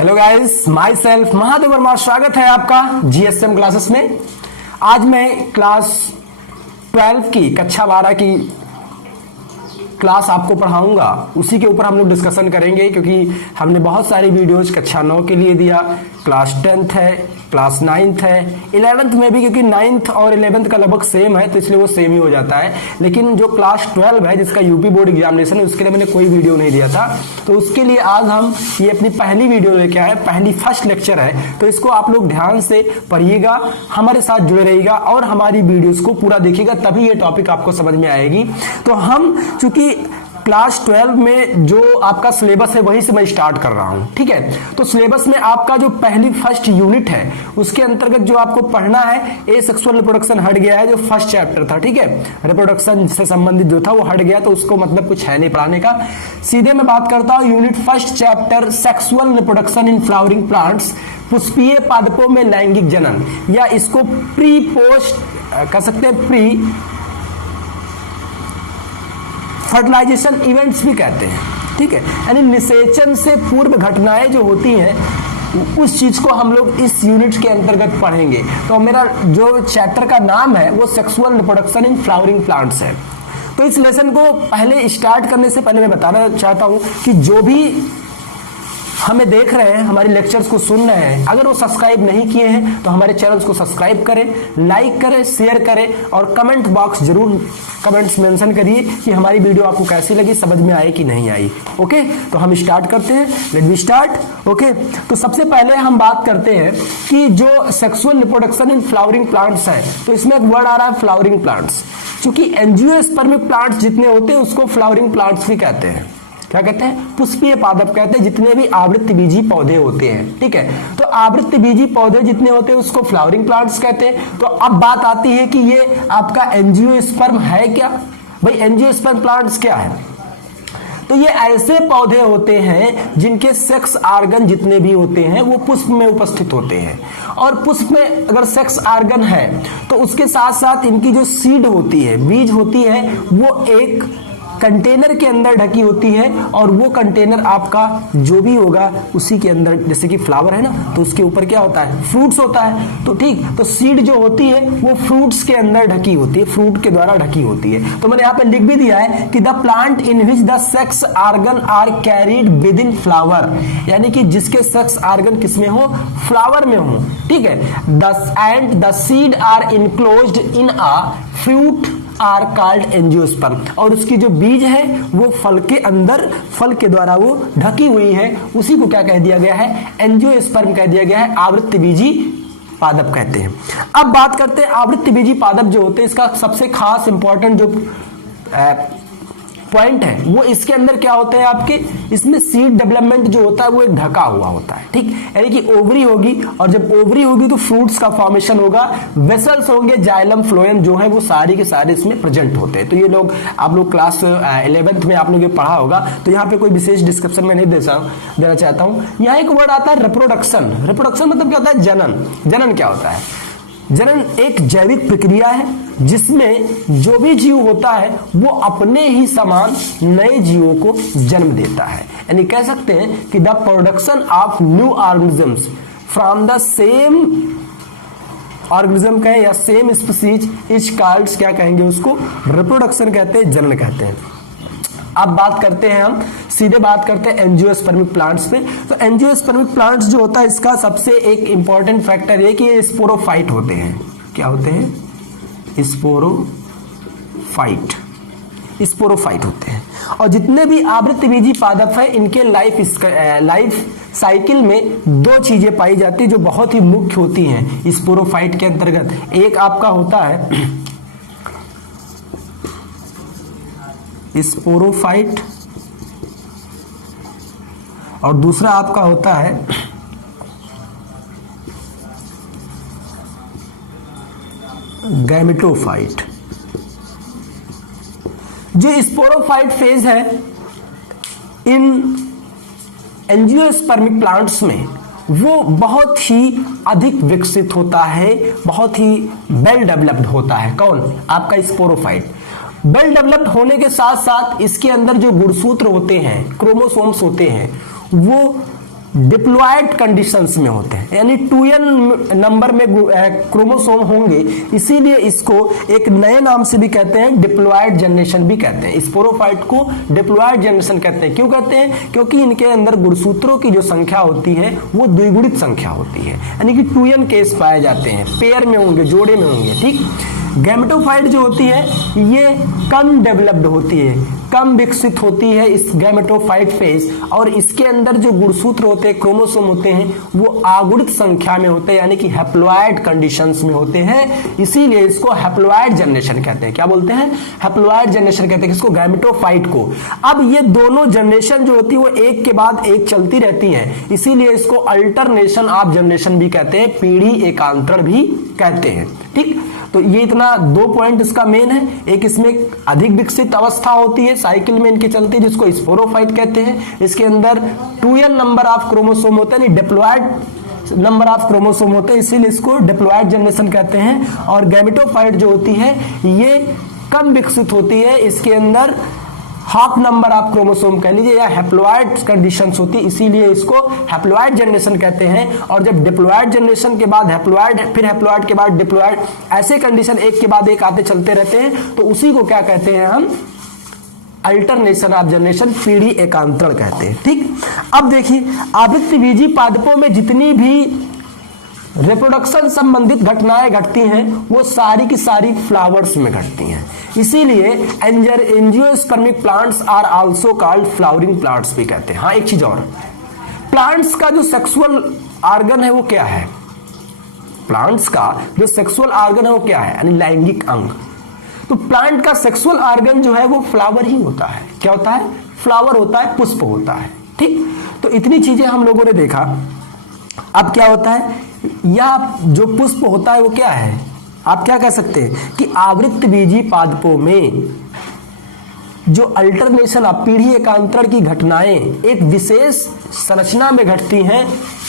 Hello guys, my self Mahadev Verma, स्वागत है आपका जीएसएम क्लासेस में। आज मैं क्लास 12 की कक्षा 12 की क्लास आपको पढ़ाऊंगा। उसी के ऊपर हम लोग डिस्कशन करेंगे क्योंकि हमने बहुत सारी वीडियोज कक्षा 9 के लिए दिया, क्लास 10th है, क्लास 9th है, 11th में भी, क्योंकि 9th और 11th का लगभग सेम है तो इसलिए वो सेम ही हो जाता है। लेकिन जो क्लास 12 है जिसका यूपी बोर्ड एग्जामिनेशन है उसके लिए मैंने कोई वीडियो नहीं दिया था, तो उसके लिए आज हम ये अपनी पहली वीडियो लेके आए, पहली फर्स्ट लेक्चर है। तो इसको आप लोग ध्यान से पढ़िएगा, हमारे साथ जुड़े रहिएगा और हमारी वीडियोस को पूरा देखिएगा, तभी ये टॉपिक आपको समझ में आएगी। तो हम चूंकि क्लास 12 में जो आपका सिलेबस है वहीं से मैं स्टार्ट कर रहा हूं, ठीक है। तो सिलेबस में आपका जो पहली फर्स्ट यूनिट है उसके अंतर्गत जो आपको पढ़ना है, ए सेक्सुअल रिप्रोडक्शन हट गया है, जो फर्स्ट चैप्टर था, ठीक है, रिप्रोडक्शन से संबंधित जो था वो हट गया, तो उसको मतलब कुछ है नहीं पढ़ाने का। सीधे मैं बात करता हूं unit first chapter sexual reproduction in flowering plants, पुष्पीय पादपों में लैंगिक जनन, या इसको प्री पोस्ट कह सकते हैं, प्री फर्टिलाइजेशन इवेंट्स भी कहते हैं, ठीक है। यानी निषेचन से पूर्व घटनाएं जो होती हैं उस चीज को हम लोग इस यूनिट के अंतर्गत पढ़ेंगे। तो मेरा जो चैप्टर का नाम है वो sexual reproduction in flowering plants है। तो इस लेसन को पहले स्टार्ट करने से पहले मैं बताना चाहता हूं कि जो भी हमें देख रहे हैं, हमारे लेक्चर्स को सुन रहे हैं, अगर वो सब्सक्राइब नहीं किए हैं तो हमारे चैनल्स को सब्सक्राइब करें, लाइक करें, शेयर करें और कमेंट बॉक्स जरूर कमेंट्स मेंशन करिए कि हमारी वीडियो आपको कैसी लगी, समझ में आई कि नहीं आई। ओके, तो हम स्टार्ट करते हैं, लेट मी स्टार्ट। ओके, तो सबसे पहले हम बात करते हैं कि जो sexual reproduction in flowering plants है, तो इसमें एक वर्ड आ रहा है फ्लावरिंग प्लांट्स। क्योंकि एंजियोस्पर्मिक प्लांट्स जितने होते हैं उसको फ्लावरिंग प्लांट्स भी कहते हैं। क्या कहते हैं? पुष्पीय पादप कहते हैं जितने भी आवृत्तबीजी पौधे होते हैं, ठीक है। तो आवृत्तबीजी पौधे जितने होते हैं उसको फ्लावरिंग प्लांट्स कहते हैं। तो अब बात आती है कि ये आपका एंजियोस्पर्म है क्या? भाई एंजियोस्पर्म प्लांट्स क्या है? तो ये ऐसे पौधे होते हैं जिनके सेक्स आर्गन जितने भी होते हैं वो पुष्प में उपस्थित होते हैं। और पुष्प में अगर सेक्स आर्गन है तो उसके साथ साथ इनकी जो सीड होती है, बीज होती है, वो एक कंटेनर के अंदर ढकी होती है और वो कंटेनर आपका जो भी होगा उसी के अंदर, जैसे कि फ्लावर है ना, तो उसके ऊपर क्या होता है? फ्रूट्स होता है। तो ठीक, तो सीड जो होती है वो फ्रूट्स के अंदर ढकी होती है, फ्रूट के द्वारा ढकी होती है। तो मैंने यहाँ पे लिख भी दिया है कि the plant in which the sex organ are carried within flower, यानी कि जिसके सेक्स आर्गन किसमें हो? फ्लावर में हो, ठीक है। And the seed are enclosed in a fruit are called angiosperm, और उसकी जो बीज है वो फल के अंदर, फल के द्वारा वो ढकी हुई है, उसी को क्या कह दिया गया है? एंजियोस्पर्म कह दिया गया है, आवृत्तबीजी पादप कहते हैं। अब बात करते हैं आवृत्तबीजी पादप जो होते हैं, इसका सबसे खास इंपॉर्टेंट जो पॉइंट है वो इसके अंदर क्या होते हैं आपके, इसमें सीड डेवलपमेंट जो होता है वो एक ढका हुआ होता है, ठीक। यानी कि ओवरी होगी, और जब ओवरी होगी तो फ्रूट्स का फॉर्मेशन होगा, वेसल्स होंगे, जाइलम फ्लोएम जो है वो सारी के सारे इसमें प्रेजेंट होते हैं। तो ये लोग आप लोग क्लास 11th में आप लोग ये पढ़ा होगा, तो यहाँ पे कोई विशेष डिस्क्रिप्शन में नहीं देना चाहता हूँ। यहाँ एक वर्ड आता है रिप्रोडक्शन। रिप्रोडक्शन मतलब क्या होता है? जनन। जनन क्या होता है? जनन एक जैविक प्रक्रिया है जिसमें जो भी जीव होता है वो अपने ही समान नए जीवों को जन्म देता है। यानी कह सकते हैं कि the production of new organisms from the same organism कहें या सेम स्पीसीज इज कॉल्ड, क्या कहेंगे उसको? रिप्रोडक्शन कहते हैं, जनन कहते हैं। अब बात करते हैं, हम सीधे बात करते हैं एंजियोस्पर्मिक प्लांट्स पे। तो एंजियोस्पर्मिक प्लांट्स जो होता है इसका सबसे एक इंपॉर्टेंट फैक्टर है कि ये स्पोरोफाइट होते हैं। क्या होते हैं? स्पोरोफाइट होते हैं। और जितने भी आवृत्तबीजी पादप है इनके लाइफ साइकिल में दो चीजें पाई जाती है जो बहुत ही मुख्य होती हैं स्पोरोफाइट के अंतर्गत। एक आपका होता है स्पोरोफाइट और दूसरा आपका होता है गैमेटोफाइट। जो स्पोरोफाइट फेज है इन एंजियोस्पर्मिक प्लांट्स में वो बहुत ही अधिक विकसित होता है, बहुत ही वेल डेवलप्ड होता है। कौन? आपका स्पोरोफाइट। वेल डेवलप्ड होने के साथ साथ इसके अंदर जो गुणसूत्र होते हैं, क्रोमोसोम्स होते हैं, वो डिप्लॉयड कंडीशंस में होते हैं, यानी 2n नंबर में क्रोमोसोम होंगे, इसीलिए इसको एक नए नाम से भी कहते हैं डिप्लॉयड जनरेशन भी कहते हैं। स्पोरोफाइट को डिप्लॉयड जनरेशन कहते हैं। क्यों कहते हैं? क्योंकि इनके अंदर गुणसूत्रों की जो संख्या होती है वो द्विगुणित संख्या होती है, यानी कि 2n केस पाए जाते हैं, पेयर में होंगे, जोड़े में होंगे। ठीक, गैमेटोफाइट जो होती है ये कम डेवलप्ड होती है, कम विकसित होती है इस गैमेटोफाइट फेज, और इसके अंदर जो गुणसूत्र होते हैं, क्रोमोसोम होते हैं, वो आगुणित संख्या में होते हैं, यानी कि हैप्लॉयड कंडीशंस में होते हैं, इसीलिए इसको हैप्लॉयड जनरेशन कहते हैं। क्या बोलते हैं? हैप्लॉयड जनरेशन कहते हैं किसको? गैमेटोफाइट को। अब ये दोनों जनरेशन जो होती है वो एक के बाद एक चलती रहती है, इसीलिए इसको अल्टरनेशन ऑफ जनरेशन भी कहते हैं, पीढ़ी एकांतरण भी कहते हैं। ठीक, तो ये इतना 2 पॉइंट इसका मेन है। एक इसमें अधिक विकसित अवस्था होती है साइकिल में इनके चलते, जिसको स्पोरोफाइट कहते हैं। इसके अंदर 2n नंबर ऑफ क्रोमोसोम होते हैं, डिप्लॉयड नंबर ऑफ क्रोमोसोम होते हैं, इसीलिए इसको डिप्लॉयड जनरेशन कहते हैं। और गैमेटोफाइट जो होती है ये कम विकसित होती है, इसके अंदर हाफ नंबर ऑफ क्रोमोसोम कह लीजिए या हैप्लॉयड कंडीशंस होती है, इसीलिए इसको हैप्लॉयड जनरेशन कहते हैं। और जब डिप्लॉयड जनरेशन के बाद हैप्लॉयड, फिर हैप्लॉयड के बाद डिप्लॉयड, ऐसे कंडीशन एक के बाद एक आते चलते रहते हैं, तो उसी को क्या कहते हैं हम? अल्टरनेशन ऑफ जनरेशन, पीढ़ी एकांतरण कहते हैं। ठीक, अब देखिए आवृत्तिबीजी पादपों में जितनी भी रिप्रोडक्शन संबंधित घटनाएं घटती हैं वो सारी की सारी फ्लावर्स में घटती हैं, इसीलिए angiospermic plants are also called flowering plants भी कहते हैं। हाँ, एक चीज और, प्लांट्स का जो सेक्सुअल ऑर्गन है वो क्या है? प्लांट्स का जो सेक्सुअल ऑर्गन है वो क्या है? यानी लैंगिक अंग। तो प्लांट का सेक्सुअल ऑर्गन जो है वो फ्लावर ही होता है। क्या होता है? फ्लावर होता है, पुष्प होता है। ठीक, तो इतनी चीजें हम लोगों ने देखा। अब क्या होता है? या जो पुष्प होता है वो क्या है? आप क्या कह सकते हैं कि आवृत्तबीजी पादपों में जो अल्टरनेशन ऑफ पीढ़ी एकांतरण की घटनाएं एक विशेष संरचना में घटती हैं,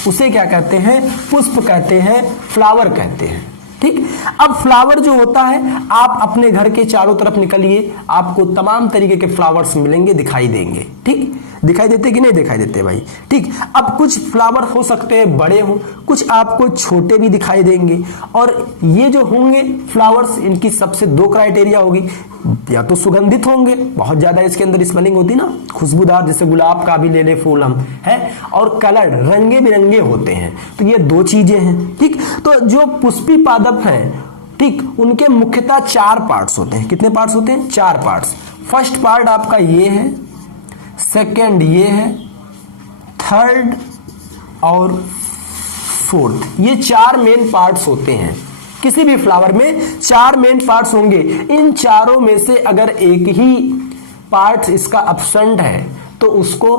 उसे क्या कहते हैं? पुष्प कहते हैं, फ्लावर कहते हैं। ठीक, अब फ्लावर जो होता है, आप अपने घर के चारों तरफ निकलिए, आपको तमाम तरीके के फ्लावर्स मिलेंगे, दिखाई देंगे। ठीक, दिखाई देते कि नहीं दिखाई देते भाई? ठीक, अब कुछ फ्लावर हो सकते हैं बड़े हों, कुछ आपको छोटे भी दिखाई देंगे, और ये जो होंगे फ्लावर्स, इनकी सबसे 2 क्राइटेरिया होगी, या तो सुगंधित होंगे, बहुत ज्यादा इसके अंदर स्मेलिंग होती ना, खुशबूदार, जैसे गुलाब का भी ले ले फूल हम, है, और कलर रंगे बिरंगे होते हैं। तो ये 2 चीजें हैं। ठीक, तो जो पुष्पी पादप हैं, ठीक, उनके मुख्यतः 4 पार्ट्स होते हैं। कितने पार्ट्स होते हैं? 4 पार्ट्स। फर्स्ट पार्ट आपका ये है, सेकेंड ये है, थर्ड और फोर्थ, ये 4 मेन पार्ट्स होते हैं। किसी भी फ्लावर में 4 मेन पार्ट्स होंगे। इन चारों में से अगर एक ही पार्ट इसका अब्सेंट है तो उसको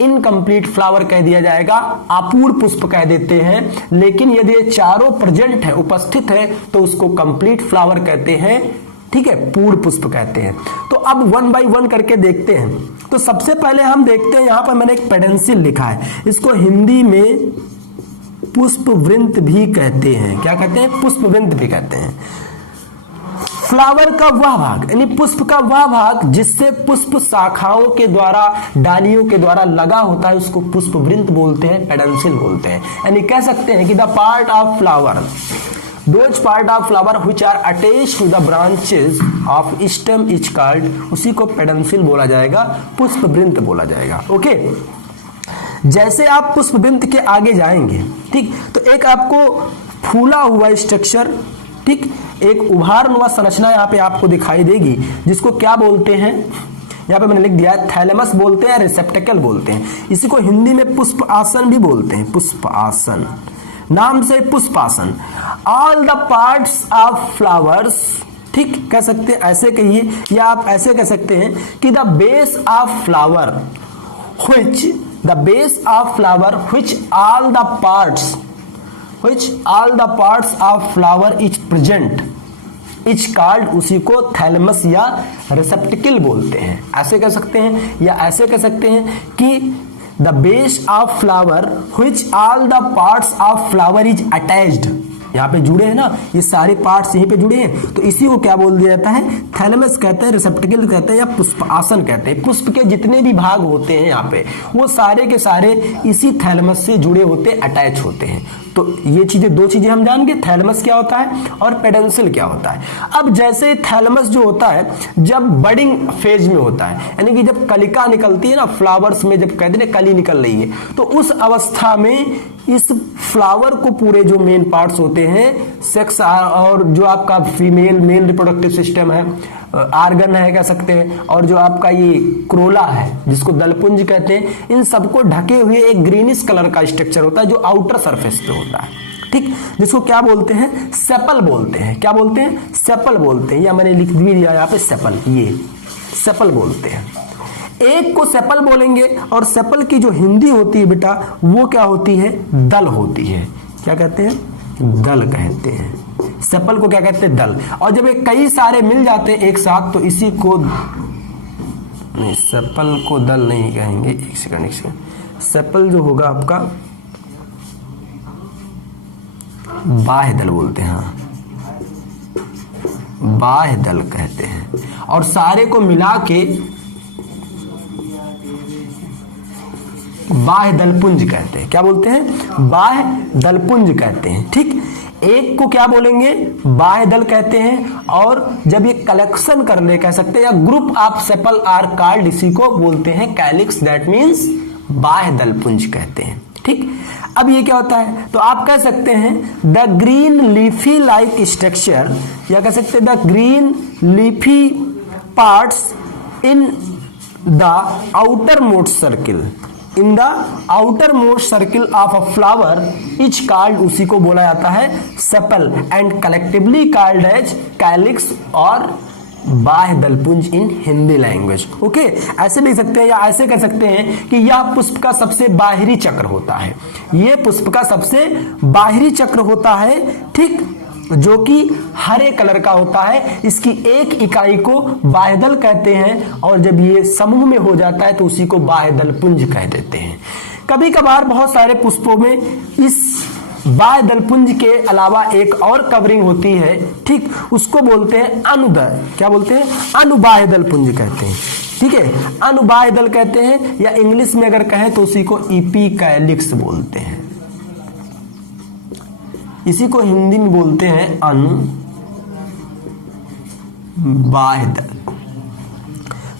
इनकम्प्लीट फ्लावर कह दिया जाएगा, अपूर्ण पुष्प कह देते हैं। लेकिन यदि ये चारों प्रेजेंट है, उपस्थित है, तो उसको कंप्लीट फ्लावर कहते हैं। ठीक है, पूर्ण पुष्प कहते हैं। तो अब 1 बाय 1 करके देखते हैं। तो सबसे पहले हम देखते हैं, यहां पर मैंने एक पेडेंसिल लिखा है, इसको हिंदी में पुष्पवृंत भी कहते हैं। क्या कहते हैं? पुष्पवृंत भी कहते हैं। फ्लावर का वह भाग, यानी पुष्प का वह भाग जिससे पुष्प शाखाओं के द्वारा, डालियों के द्वारा लगा होता है, उसको पुष्पवृंत बोलते हैं, पेडेंसिल बोलते हैं। यानी कह सकते हैं कि the part of flower, those part of flower which are attached to the branches of stem is called, उसी को पेडेंसिल बोला जाएगा, पुष्पवृंत बोला जाएगा। ओके, जैसे आप पुष्पवृंत के आगे जाएंगे, ठीक, तो एक आपको फूला हुआ स्ट्रक्चर, ठीक, एक उभारनुमा संरचना यहाँ पे आपको दिखाई देगी, जिसको क्या बोलते हैं? यहाँ पे मैंने लिख दिया, थैलेमस बोलते हैं, रिसेप्टेकल बोलते हैं। इसी को हिंदी में पुष्प आसन भी बोलते हैं, पुष्प आसन नाम से पुष्पासन। All the parts of flowers, ठीक, कह सकते हैं, ऐसे कहिए, या आप ऐसे कह सकते हैं कि the base of flower which, the base of flower which all the parts, which all the parts of flower is present is called, उसी को थैलेमस या रिसेप्टिकल बोलते हैं। ऐसे कह सकते हैं, या ऐसे कह सकते हैं कि the base of flower which all the parts of flower is attached, यहाँ पे जुड़े हैं ना, ये सारे पार्ट्स यहीं पे जुड़े हैं, तो इसी को क्या बोल दिया जाता है, थैलेमस कहते हैं, रिसेप्टिकल कहते हैं, या पुष्पासन कहते हैं। पुष्प के जितने भी भाग होते हैं यहाँ पे, वो सारे के सारे इसी थैलेमस से जुड़े होते, अटैच होते हैं। तो ये चीजें, दो चीजें हम जान गए, थैलेमस क्या होता है और पेडेंसिल क्या होता है। अब जैसे थैलेमस जो होता है जब बडिंग फेज में होता है, यानी कि जब कलिका निकलती है ना फ्लावर्स में, जब कहते हैं कली निकल रही है, तो उस अवस्था में इस फ्लावर को पूरे जो मेन पार्ट्स होते हैं, सेक्स और जो आपका फीमेल मेल रिप्रोडक्टिव सिस्टम है, आर्गन है कह सकते हैं, और जो आपका ये क्रोला है जिसको दलपुंज कहते हैं, इन सबको ढके हुए एक ग्रीनिश कलर का स्ट्रक्चर होता है जो आउटर सरफेस पे होता है, ठीक, जिसको क्या बोलते हैं, सेपल बोलते हैं। क्या बोलते हैं, सेपल बोलते हैं, या मैंने लिख भी दिया यहाँ पे सेपल, ये सेपल बोलते हैं। एक को सेपल बोलेंगे, और सेपल की जो हिंदी होती है बेटा वो क्या होती है, दल होती है। क्या कहते हैं, दल कहते हैं। सेपल को क्या कहते हैं, दल। और जब ये कई सारे मिल जाते हैं एक साथ, तो इसी को नहीं, सेपल को दल नहीं कहेंगे, एक सेकंड। सेपल जो होगा आपका बाह्य दल बोलते हैं, हाँ बाह्य दल कहते हैं। और सारे को मिला के बाह्य दलपुंज कहते हैं। क्या बोलते हैं, बाह्य दलपुंज कहते हैं, ठीक। एक को क्या बोलेंगे, बाह्य दल कहते हैं। और जब ये कलेक्शन कर ले कह सकते हैं, या group of sepal are called, इसी को बोलते हैं कैलिक्स, दैट मींस बाह्य दलपुंज कहते हैं, ठीक। अब ये क्या होता है, तो आप कह सकते हैं the green leafy like structure, या कह सकते हैं the green leafy parts in the outer most circle, in the outer most circle of a flower is called, उसी को बोला जाता है sepal, and collectively called as calyx और बाह्य दलपुंज इन हिंदी लैंग्वेज। ओके, ऐसे लिख सकते हैं, या ऐसे कह सकते हैं कि यह पुष्प का सबसे बाहरी चक्र होता है, ये पुष्प का सबसे बाहरी चक्र होता है, ठीक, जो कि हरे कलर का होता है। इसकी एक इकाई को बाह्यदल कहते हैं, और जब ये समूह में हो जाता है तो उसी को बाह्यदल पुंज कह देते हैं। कभी कभार बहुत सारे पुष्पों में इस बाह्यदल पुंज के अलावा एक और कवरिंग होती है, ठीक, उसको बोलते हैं अनुदय। क्या बोलते हैं, अनुबाह्यदल पुंज कहते हैं, ठीक है, अनुबाह्यदल कहते हैं, या इंग्लिश में अगर कहें तो उसी को इपीकैलिक्स बोलते हैं। इसी को हिंदी में बोलते हैं अनुबाह्यदल।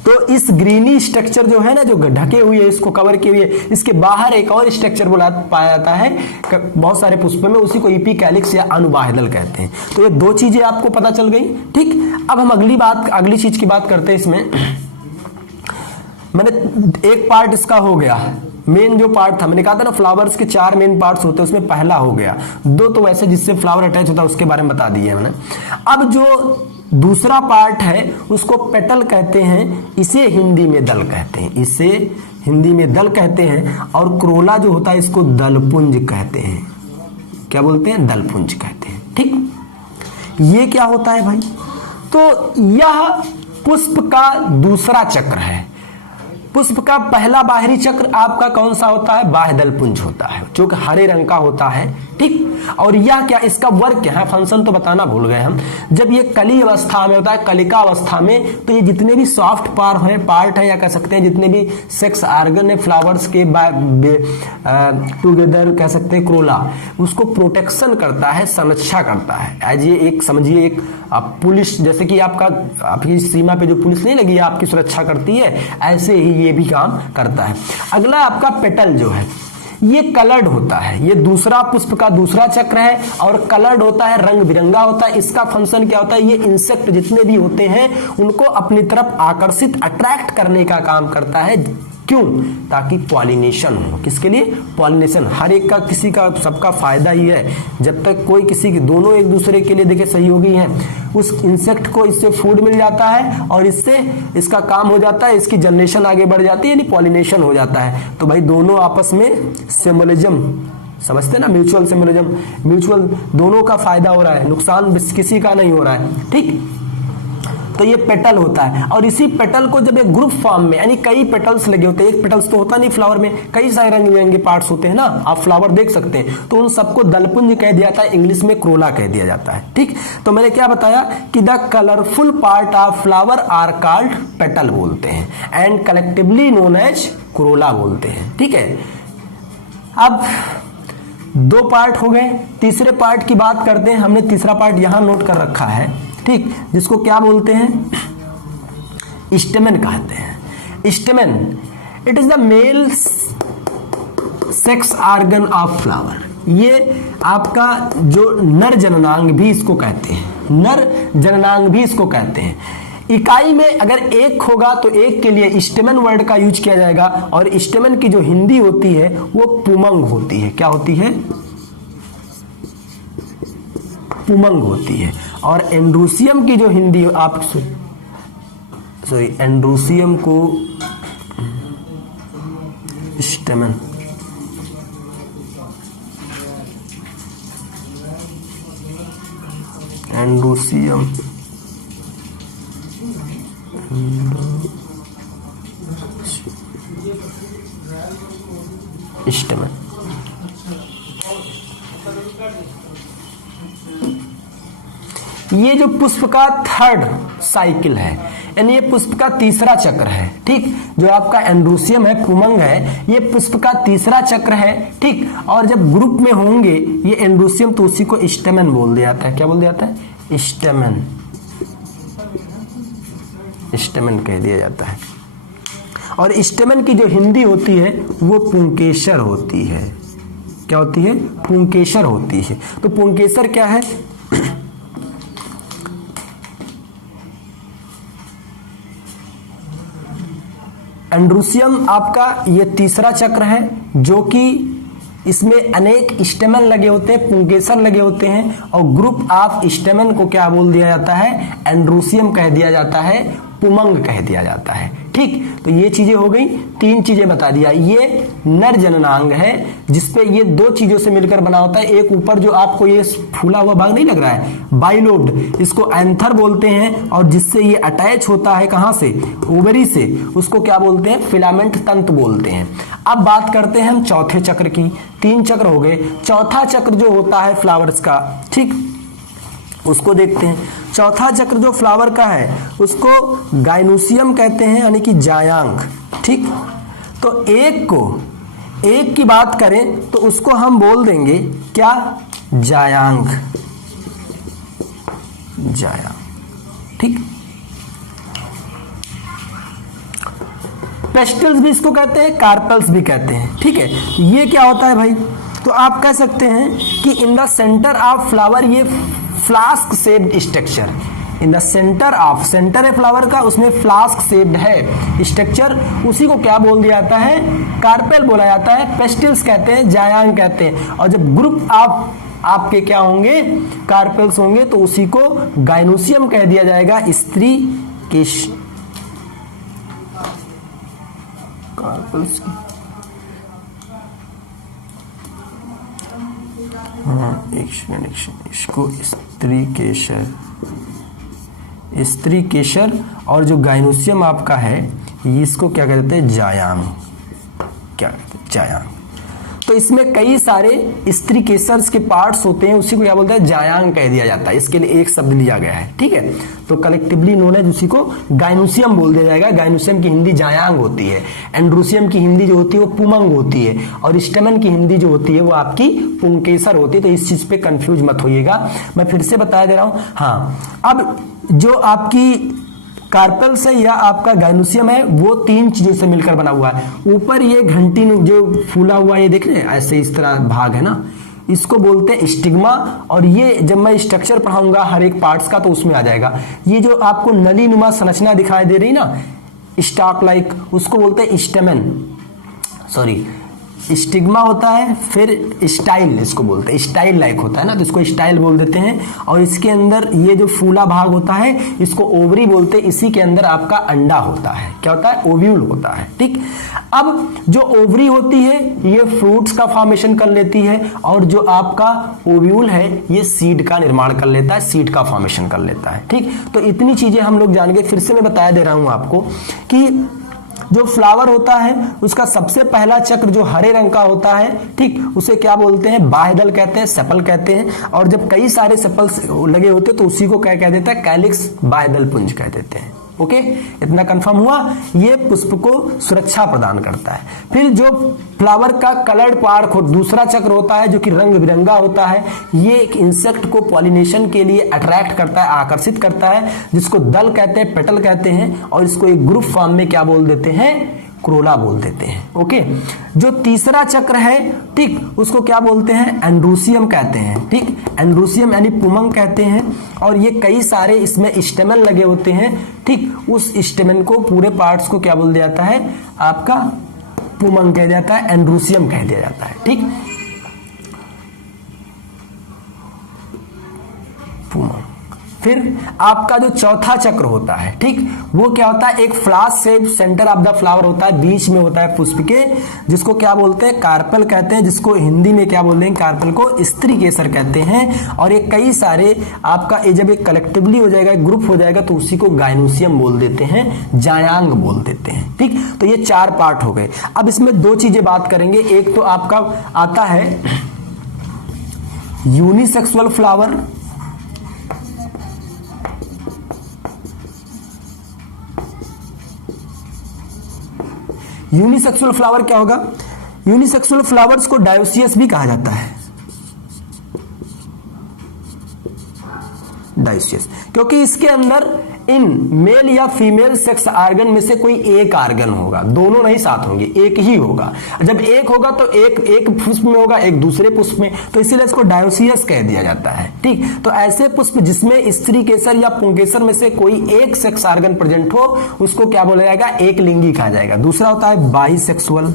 तो इस ग्रीनी स्ट्रक्चर जो है ना, जो ढके हुए है, इसको कवर किए हुए, इसके बाहर एक और स्ट्रक्चर पाया जाता है बहुत सारे पुष्पों में, उसी को इपीकैलिक्स या अनुबाह्यदल कहते हैं। तो ये दो चीजें आपको पता चल गई, ठीक। अब हम अगली चीज की बात करते हैं। इसमें मैंने एक पार्ट इसका हो गया, मेन जो पार्ट था, मैंने कहा था ना फ्लावर्स के 4 मेन पार्ट्स होते हैं, उसमें पहला हो गया, 2 तो वैसे जिससे फ्लावर अटैच होता है उसके बारे में बता दिए मैंने। अब जो दूसरा पार्ट है उसको पेटल कहते हैं, इसे हिंदी में दल कहते हैं, इसे हिंदी में दल कहते हैं। और क्रोला जो होता है इसको दलपुंज कहते हैं। क्या बोलते हैं, दलपुंज कहते हैं, ठीक। ये क्या होता है भाई, तो यह पुष्प का दूसरा चक्र है। पुष्प का पहला बाहरी चक्र आपका कौन सा होता है, बाह्यदल पुंज होता है, जो कि हरे रंग का होता है, ठीक। और यह क्या, इसका वर्क क्या है, फंक्शन तो बताना भूल गए हम। जब ये कली अवस्था में होता है, कलिका अवस्था में, तो ये जितने भी सॉफ्ट पार्ट है, या कह सकते हैं जितने भी सेक्स आर्गन है फ्लावर्स के टुगेदर कह सकते हैं क्रोला, उसको प्रोटेक्शन करता है, संरक्षा करता है। एज ये एक समझिए एक पुलिस, जैसे कि आपकी सीमा पे जो पुलिस नहीं लगी है आपकी सुरक्षा करती है, ऐसे ही ये भी काम करता है। अगला आपका पेटल जो है, ये कलर्ड होता है, ये दूसरा पुष्प का दूसरा चक्र है, और कलर्ड होता है, रंग बिरंगा होता है। इसका फंक्शन क्या होता है, ये इंसेक्ट जितने भी होते हैं उनको अपनी तरफ आकर्षित, अट्रैक्ट करने का काम करता है। क्यों, ताकि पॉलिनेशन हो। किसके लिए, पॉलिनेशन। हर एक का, किसी का, सबका फायदा ही है। जब तक कोई किसी की, दोनों एक दूसरे के लिए देखिए सहयोगी हैं, उस इंसेक्ट को इससे फूड मिल जाता है और इससे इसका काम हो जाता है, इसकी जनरेशन आगे बढ़ जाती है, यानी पॉलिनेशन हो जाता है। तो भाई दोनों आपस में सिम्बोलिज्म समझते हैं ना, म्यूचुअल सिम्बोलिज्म, म्यूचुअल, दोनों का फायदा हो रहा है, नुकसान किसी का नहीं हो रहा है, ठीक। तो ये पेटल होता है, और इसी पेटल को जब एक ग्रुप फॉर्म में, यानी कई पेटल्स लगे होते हैं, एक पेटल्स तो होता नहीं फ्लावर में, कई सारे रंग बिरंगे पार्ट्स होते हैं ना, आप फ्लावर देख सकते हैं, तो उन सबको दलपुंज कह दिया जाता है, इंग्लिश में क्रोला कह दिया जाता है। ठीक, तो मैंने क्या बताया कि the colourful part of flower are called petal बोलते हैं and collectively known as corolla बोलते हैं। ठीक है, अब 2 पार्ट हो गए, तीसरे पार्ट की बात करते हैं। हमने तीसरा पार्ट यहां नोट कर रखा है, ठीक, जिसको क्या बोलते हैं, स्टेमेन कहते हैं। Stamen it is the male sex organ of flower. ये आपका जो नर जननांग भी इसको कहते हैं, नर जननांग भी इसको कहते हैं। इकाई में अगर एक होगा तो एक के लिए स्टेमेन वर्ड का यूज किया जाएगा, और स्टेमेन की जो हिंदी होती है वो पुमंग होती है। क्या होती है? पुमंग होती है। और एंड्रूसियम की जो हिंदी आप सॉरी एंड्रूसियम को स्टेमेन, एंड्रूसियम स्टेमेन, ये जो पुष्प का थर्ड साइकिल है, यानी ये पुष्प का तीसरा चक्र है। ठीक, जो आपका एंड्रूसियम है, पुमंग है, ये पुष्प का तीसरा चक्र है। ठीक, और जब ग्रुप में होंगे ये एंड्रूसियम तो उसी को स्टेमेन बोल दिया जाता है। क्या बोल दिया जाता है? स्टेमेन, स्टेमेन कह दिया जाता है। और स्टेमेन की जो हिंदी होती है वो पुंकेसर होती है। क्या होती है? पुंकेसर होती है। तो पुंकेसर क्या है? एंड्रूसियम आपका ये तीसरा चक्र है, जो कि इसमें अनेक स्टेमन लगे होते हैं, पुंकेसर लगे होते हैं, और ग्रुप ऑफ स्टेमन को क्या बोल दिया जाता है? एंड्रूसियम कह दिया जाता है, पुमंग कह दिया जाता है। ठीक, तो ये चीजें हो गई, 3 चीजें बता दिया। ये नर जननांग है जिसपे ये 2 चीजों से मिलकर बना होता है। एक ऊपर जो आपको ये फूला हुआ भाग नहीं लग रहा है, बाइलोब्ड, इसको एंथर बोलते हैं, और जिससे ये अटैच होता है कहां से? ओवरी से, उसको क्या बोलते हैं? फिलामेंट तंतु बोलते हैं। अब बात करते हैं हम चौथे चक्र की। 3 चक्र हो गए, चौथा चक्र जो होता है फ्लावर्स का, ठीक, उसको देखते हैं। चौथा चक्र जो फ्लावर का है उसको गाइनोसियम कहते हैं, यानी कि जायांग। ठीक, तो एक की बात करें तो उसको हम बोल देंगे क्या? जायांग, जायांग। ठीक, पेस्टल्स भी इसको कहते हैं, कार्पल्स भी कहते हैं। ठीक है, ये क्या होता है भाई? तो आप कह सकते हैं कि in the centre of flower, ये flask shaped structure, in the centre of, centre है फ्लावर का, उसमें फ्लास्क शेप्ड है स्ट्रक्चर, उसी को क्या बोल दिया जाता है? कार्पेल बोला जाता है। पेस्टिल्स कहते हैं, जायांग कहते हैं। और जब ग्रुप ऑफ आपके क्या होंगे? कार्पेल्स होंगे, तो उसी को गाइनोसियम कह दिया जाएगा। स्त्री केश कार्पेल्स की, इसको स्त्री केशर, स्त्री केशर, और जो गाइनोसियम आपका है इसको क्या कहते हैं? जायांग। क्या कहते हैं? जायांग। तो इसमें कई सारे स्त्री केसर्स के पार्ट्स होते हैं, उसी को क्या बोलते हैं? जायांग कह दिया जाता है। इसके लिए एक शब्द लिया गया है। ठीक है, तो कलेक्टिवली नोन है, उसी को गाइनोसियम बोल दिया जाएगा। गाइनोसियम की हिंदी जायांग होती है, एंड्रूसियम की हिंदी जो होती है वो पुमंग होती है, और स्टेमन की हिंदी जो होती है वो आपकी पुंकेसर होती है। तो इस चीज पे कंफ्यूज मत होइएगा, मैं फिर से बता दे रहा हूं। हाँ, अब जो आपकी कार्पेल्स है या आपका गाइनोसियम है वो 3 चीजों से मिलकर बना हुआ है। ऊपर ये घंटी जो फूला हुआ ये देख रहे हैं, ऐसे इस तरह भाग है ना, इसको बोलते हैं स्टिग्मा। और ये जब मैं स्ट्रक्चर पढ़ाऊंगा हर एक पार्ट्स का तो उसमें आ जाएगा। ये जो आपको नली नुमा संरचना दिखाई दे रही ना, स्टॉक लाइक, उसको बोलते हैं स्टेमेन, सॉरी स्टिग्मा होता है, फिर स्टाइल इसको बोलते हैं, स्टाइल लाइक होता है ना, तो इसको स्टाइल बोल देते हैं। और इसके अंदर ये जो फूला भाग होता है इसको ओवरी बोलते हैं। इसी के अंदर आपका अंडा होता है, क्या होता है, ओव्यूल होता है। ठीक, अब जो ओवरी होती है ये फ्रूट्स का फॉर्मेशन कर लेती है, और जो आपका ओव्यूल है ये सीड का निर्माण कर लेता है, सीड का फॉर्मेशन कर लेता है। ठीक, तो इतनी चीजें हम लोग जान गए। फिर से मैं बता दे रहा हूं आपको कि जो फ्लावर होता है उसका सबसे पहला चक्र जो हरे रंग का होता है, ठीक, उसे क्या बोलते हैं, बाह्यदल कहते हैं, सेपल कहते हैं। और जब कई सारे सेपल्स लगे होते हैं तो उसी को क्या कह देते हैं, कैलिक्स, बाह्यदल पुंज कह देते हैं। ओके, इतना कंफर्म हुआ। ये पुष्प को सुरक्षा प्रदान करता है। फिर जो फ्लावर का कलर्ड पार्ट हो, दूसरा चक्र होता है जो कि रंग बिरंगा होता है, ये एक इंसेक्ट को पॉलिनेशन के लिए अट्रैक्ट करता है, आकर्षित करता है, जिसको दल कहते हैं, पेटल कहते हैं। और इसको एक ग्रुप फॉर्म में क्या बोल देते हैं, क्रोला बोल देते हैं। ओके, जो तीसरा चक्र है, ठीक, उसको क्या बोलते हैं, एंड्रूसियम कहते हैं। ठीक, एंड्रूसियम यानी पुमंग कहते हैं। और ये कई सारे इसमें स्टेमन लगे होते हैं। ठीक, उस स्टेमन को, पूरे पार्ट्स को क्या बोल दिया जाता है, आपका पुमंग कह दिया जाता है, एंड्रूसियम कह दिया जाता है। ठीक, पुमंग। फिर आपका जो चौथा चक्र होता है, ठीक, वो क्या होता है, एक flask shape centre of the flower होता है, बीच में होता है पुष्प के, जिसको क्या बोलते हैं, कार्पेल कहते हैं, जिसको हिंदी में क्या बोलते हैं, कार्पेल को स्त्री केसर कहते हैं। और ये कई सारे आपका जब एक कलेक्टिवली हो जाएगा, एक ग्रुप हो जाएगा, तो उसी को गाइनोसियम बोल देते हैं, जायांग बोल देते हैं। ठीक, तो ये 4 पार्ट हो गए। अब इसमें 2 चीजें बात करेंगे। एक तो आपका आता है यूनिसेक्सुअल फ्लावर, यूनिसेक्सुअल फ्लावर क्या होगा, यूनिसेक्सुअल फ्लावर्स को डायोसियस भी कहा जाता है, डायोसियस, क्योंकि इसके अंदर इन मेल या फीमेल सेक्स आर्गन में से कोई एक आर्गन होगा, दोनों नहीं साथ होंगे, एक ही होगा। जब एक होगा तो एक पुष्प में होगा, एक दूसरे पुष्प में, तो इसीलिए इसको डायोसियस कह दिया जाता है। ठीक, तो ऐसे पुष्प जिसमें स्त्री केसर या पुंकेसर में से कोई एक सेक्स आर्गन प्रेजेंट हो, उसको क्या बोला जाएगा, एक लिंगी कहा जाएगा। दूसरा होता है बाइसेक्सुअल,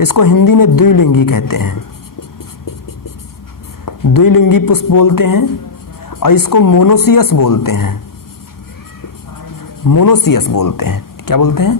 इसको हिंदी में द्विलिंगी कहते हैं, द्विलिंगी पुष्प बोलते हैं। और इसको मोनोसियस बोलते हैं, मोनोसियस बोलते हैं, क्या बोलते हैं,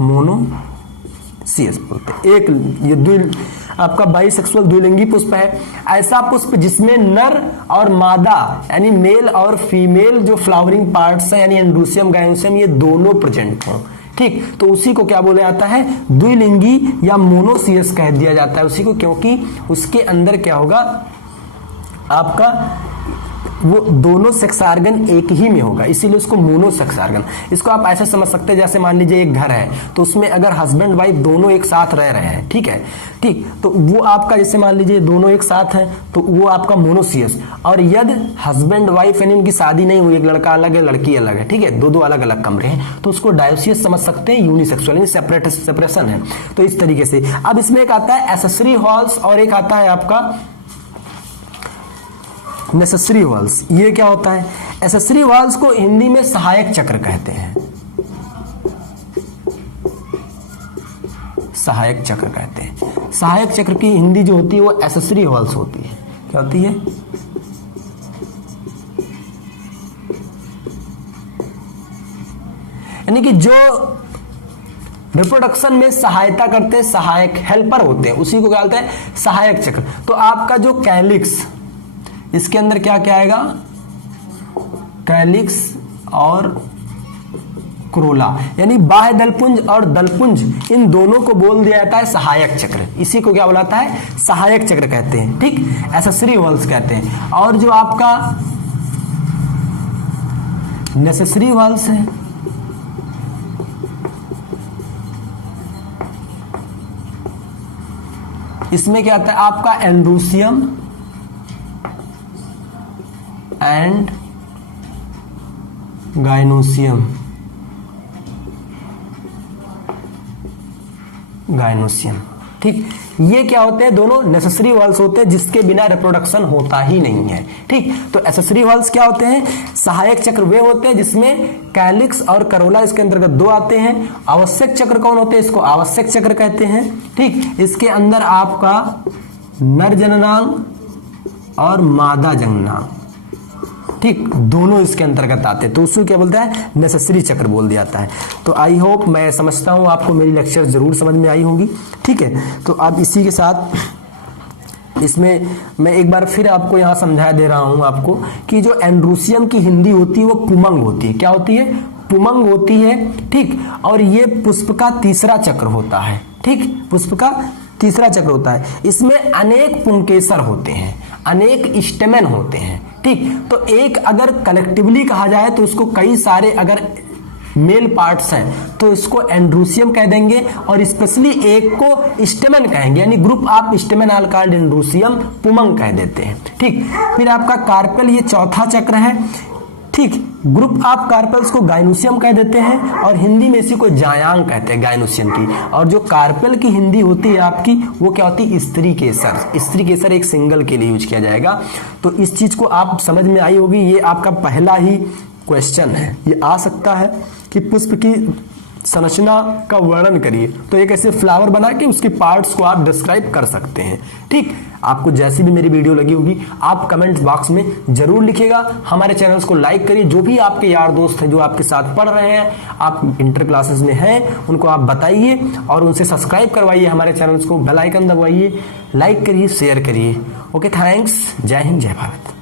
मोनोसियस बोलते हैं। एक ये आपका बाइसेक्सुअल द्विलिंगी पुष्प है, ऐसा पुष्प जिसमें नर और मादा यानी मेल और फीमेल जो फ्लावरिंग पार्ट्स हैं, यानी एंड्रूसियम, गाइनोसियम, ये दोनों प्रेजेंट हों। ठीक, तो उसी को क्या बोला जाता है, द्विलिंगी या मोनोसियस कह दिया जाता है उसी को, क्योंकि उसके अंदर क्या होगा, आपका वो दोनों सेक्स आर्गन एक ही में होगा, इसीलिए उसको मोनो सेक्स आर्गन। इसको आप ऐसे समझ सकते हैं, जैसे मान लीजिए एक घर है, तो उसमें अगर हस्बैंड वाइफ दोनों एक साथ रह रहे हैं, ठीक है, ठीक, तो वो आपका, जैसे मान लीजिए दोनों एक साथ हैं, तो वो आपका मोनोसियस। और यदि हस्बैंड वाइफ यानी उनकी शादी नहीं हुई, एक लड़का अलग है, लड़की अलग है, ठीक है, दो अलग अलग कमरे हैं, तो उसको डायोसियस समझ सकते हैं, यूनिसेक्सुअल यानी सेपरेशन है। तो इस तरीके से अब इसमें एक आता है एसेसरी हॉल्स और एक आता है आपका नेसेसरी वॉल्स। ये क्या होता है, एसेसरी वॉल्स को हिंदी में सहायक चक्र कहते हैं, सहायक चक्र कहते हैं। सहायक चक्र की हिंदी जो होती है वो एसेसरी वॉल्स होती है। क्या होती है, यानी कि जो रिप्रोडक्शन में सहायता करते हैं, सहायक हेल्पर होते हैं, उसी को क्या बोलते हैं, सहायक चक्र। तो आपका जो कैलिक्स, इसके अंदर क्या क्या आएगा, कैलिक्स और क्रोला, यानी बाह्य दलपुंज और दलपुंज, इन दोनों को बोल दिया जाता है सहायक चक्र। इसी को क्या बुलाता है, सहायक चक्र कहते हैं। ठीक, एसेसरी वॉल्स कहते हैं। और जो आपका नेसेसरी वॉल्स है, इसमें क्या आता है आपका एंड्रूसियम एंड गाइनोसियम, गाइनोसियम। ठीक, ये क्या होते हैं, दोनों नेसेसरी वॉल्स होते हैं जिसके बिना रिप्रोडक्शन होता ही नहीं है। ठीक, तो एक्सेसरी वॉल्स क्या होते हैं, सहायक चक्र वे होते हैं जिसमें कैलिक्स और करोला इसके अंतर्गत दो आते हैं। आवश्यक चक्र कौन होते हैं, इसको आवश्यक चक्र कहते हैं। ठीक, इसके अंदर आपका नर जननांग और मादा जननांग, ठीक, दोनों इसके अंतर्गत आते हैं, तो उसको क्या बोलता है, नेसेसरी चक्र बोल दिया जाता है। तो आई होप, मैं समझता हूं आपको मेरी लेक्चर जरूर समझ में आई होंगी। ठीक है, तो अब इसी के साथ इसमें मैं एक बार फिर आपको यहां समझा दे रहा हूं आपको कि जो एंड्रोसियम की हिंदी होती है वो पुमंग होती है। क्या होती है, पुमंग होती है। ठीक, और ये पुष्प का तीसरा चक्र होता है। ठीक, पुष्प का तीसरा चक्र होता है। इसमें अनेक पुंकेसर होते हैं, अनेक स्टेमेन होते हैं। ठीक, तो एक अगर कलेक्टिवली कहा जाए तो उसको कई सारे अगर मेल पार्ट्स हैं तो इसको एंड्रोसियम कह देंगे, और स्पेशली एक को स्टेमेन कहेंगे, यानी group of stamen are called androecium, पुमंग कह देते हैं। ठीक, फिर आपका कार्पेल, ये चौथा चक्र है। ठीक, ग्रुप ऑफ कार्पेल्स को गाइनोसियम कह देते हैं, और हिंदी में इसी को जायांग कहते हैं, गाइनोसियम की। और जो कार्पेल की हिंदी होती है आपकी, वो क्या होती है, स्त्री केसर। स्त्री केसर एक सिंगल के लिए यूज किया जाएगा। तो इस चीज को आप समझ में आई होगी। ये आपका पहला ही क्वेश्चन है, ये आ सकता है कि पुष्प की संरचना का वर्णन करिए, तो एक ऐसे फ्लावर बना के उसके पार्ट्स को आप डिस्क्राइब कर सकते हैं। ठीक, आपको जैसी भी मेरी वीडियो लगी होगी आप कमेंट बॉक्स में जरूर लिखिएगा। हमारे चैनल्स को लाइक करिए, जो भी आपके यार दोस्त हैं जो आपके साथ पढ़ रहे हैं, आप इंटर क्लासेस में हैं, उनको आप बताइए और उनसे सब्सक्राइब करवाइए हमारे चैनल्स को, बेल आइकन दबाइए, लाइक करिए, शेयर करिए। ओके, थैंक्स, जय हिंद, जय भारत।